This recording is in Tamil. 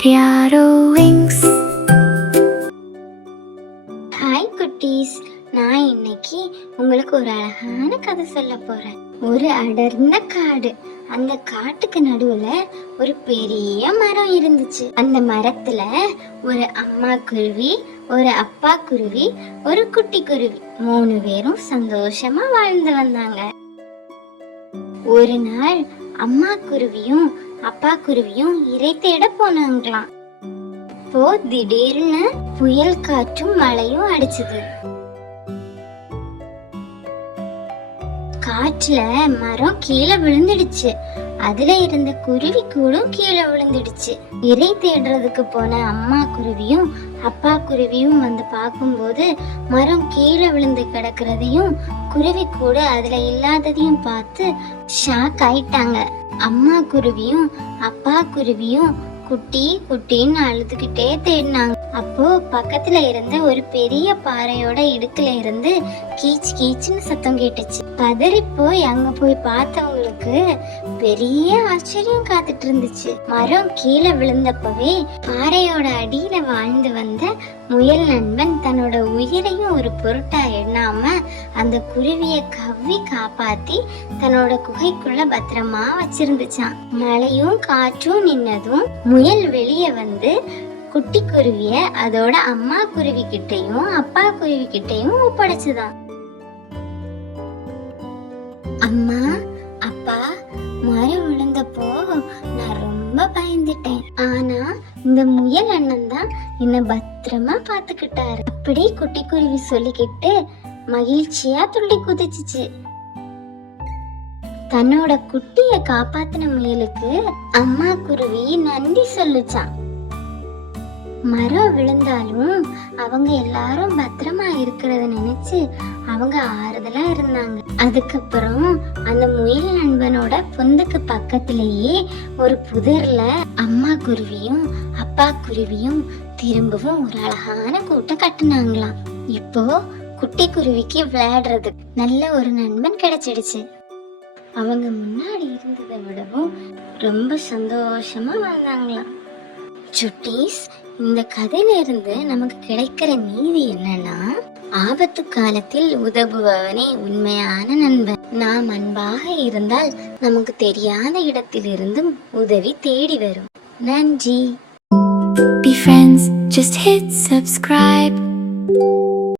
Criado Wings. ஹாய் குட்டீஸ், நான் இன்னைக்கு உங்களுக்கு ஒரு அழகான கதை சொல்ல போறேன். ஒரு அடர்ந்த காடு. அந்த காட்டுக்கு நடுவுல ஒரு பெரிய மரம் இருந்துச்சு. அந்த மரத்துல ஒரு அம்மா குருவி, ஒரு அப்பா குருவி, ஒரு குட்டி குருவி 3 பேரும் சந்தோஷமா வாழ்ந்து வந்தாங்க. ஒரு நாள் அம்மா குருவியும் அப்பா குருவியும் இரை தேட போனாங்களாம். இப்போ திடீர்னு புயல் காற்றும் மழையும் அடிச்சது. காற்றுல மரம் கீழே விழுந்துடுச்சு. அதுல இருந்த குருவி கூடும் கீழே விழுந்துடுச்சு. இரை தேடுறதுக்கு போன அம்மா குருவியும் அப்பா குருவியும் வந்து பார்க்கும்போது மரம் கீழே விழுந்து கிடக்கிறதையும் குருவி கூட அதுல இல்லாததையும் பார்த்து ஷாக் ஆயிட்டாங்க. அம்மா குருவியும் அப்பா குருவியும் குட்டி குட்டின்னு அழுதுகிட்டே தேடினாங்க. அப்போ பக்கத்துல இருந்த ஒரு பெரிய பாறையோட இடுக்குல இருந்து கீச் கீச்சுன்னு சத்தம் கேட்டுச்சு. பதறி போய் அங்க போய் பார்த்தவங்களுக்கு பெரிய ஆச்சரியம் காத்துட்டு இருந்துச்சு. மரம் கீழே விழுந்தப்பவே பாறையோட அடியில வாழ்ந்து வந்த முயல் நண்பன் தன்னோட உயிரையும் ஒரு பொருட்டா எண்ணாம அந்த குருவிய கவ்வி காப்பாத்தி தன்னோட குகைக்குள்ள பத்திரமா வச்சிருந்துச்சான். மழையும் காற்றும் நின்னதும் முயல் வெளியே வந்து குட்டி குருவிய அதோட அம்மா குருவி கிட்டையும் அப்பா குருவி கிட்டையும் ஒப்படைச்சுதான். அம்மா அப்பா, மரம் விழுந்தப்போ நான் ரொம்ப பயந்துட்டேன். ஆனா இந்த முயல் அண்ணன் தான் என்ன பத்திரமா பாத்துக்கிட்டாரு. அப்படி குட்டி குருவி சொல்லிக்கிட்டு மகிழ்ச்சியா துள்ளி குதிச்சுச்சு. தன்னோட குட்டிய காப்பாத்தின முயலுக்கு அம்மா குருவி நன்றி சொல்லுச்சான். மரம் விழுந்தாலும் அவங்க எல்லாரும் பத்திரமா இருக்கிறத நினைச்சு அவங்க ஆறுதலா இருந்தாங்க. அதுக்கப்புறம் அந்த முயல் நண்பனோட பொந்துக்கு பக்கத்திலேயே ஒரு புதர்ல அம்மா குருவியும் அப்பா குருவியும் திரும்பவும் ஒரு அழகான கூட்டை கட்டுனாங்களாம். இப்போ குட்டி குருவிக்கு விளையாடுறது நல்ல ஒரு நண்பன் கிடைச்சிடுச்சு. அவங்க முன்னாடி இருந்ததை விடவும் ரொம்ப சந்தோஷமா வாழ்ந்தாங்களாம். சுட்டீஸ், இந்த கதையில இருந்து நமக்கு கிடைக்கிற நீதி என்னன்னா, ஆபத்து காலத்தில் உதவுபவனே உண்மையான நண்பன். நாம் அன்பாக இருந்தால் நமக்கு தெரியாத இடத்திலிருந்தும் உதவி தேடி வரும். நன்றி. Be friends, just hit subscribe.